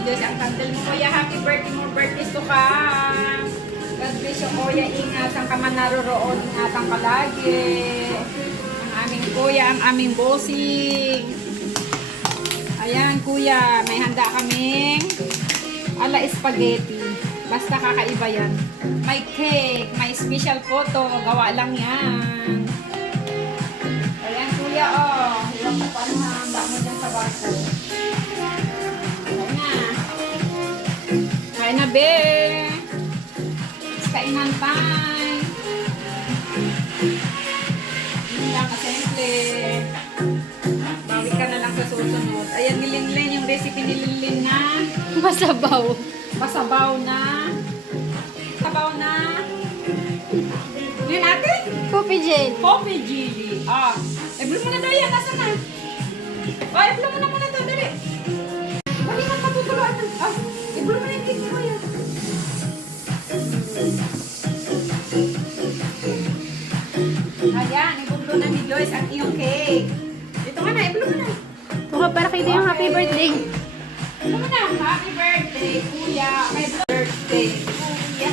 ni Joyce ang candle mo. Kuya, happy birthday mo. Birthday to ka. God bless you, Kuya. Ingatan ka man naroroon. Ingatan ka lagi. Ang aming kuya, ang aming bossing. Ayan, kuya. May handa kaming ala spaghetti. Basta kakaiba yan. May cake. May special photo. Gawa lang yan. Ayan, kuya, oh. Iwan ko pa na. Handa mo dyan sa baso. Ayan na. Kain na, be. Kainan time. Yun lang, kasimple. Bawi ka na lang sa susunod. Ayan, nilin-lin yung recipe nilin-lin na. Masabaw. Masabaw na. Sabaw na. Yun natin? Coffee gel. Coffee jelly. Ah. I-blow mo na daw yan. Nasaan na? Ah, i-blow mo na muna ito. Dali. Bali ka patutuluan na. Ah, i-blow mo na yung cake mo yan. Ayan, i-blow na ni Joyce ang iyong cake. Ito nga na, i-blow mo na. Baka para kayo yung happy Okay. birthday. Ito mo na. Happy birthday, kuya. Happy birthday, kuya.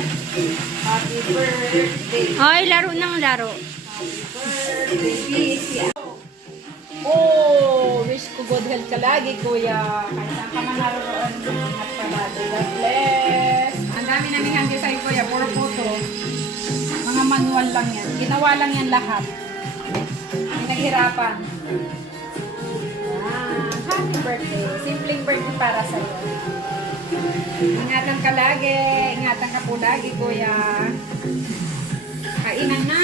Happy birthday. Ay, laro ng laro. Birthday, busy. Oh, wish ko good health ka lagi, kuya. Kahit saan ka man naroon, ingat ka lagi. God bless. Ang dami namin handi sa'yo, kuya. Puro photo. Mga manual lang yan. Ginawa lang yan lahat. May naghirapan. Happy birthday. Simpleng birthday para sa'yo. Ingatan ka lagi. Ingatan ka po lagi, kuya. Kainan na.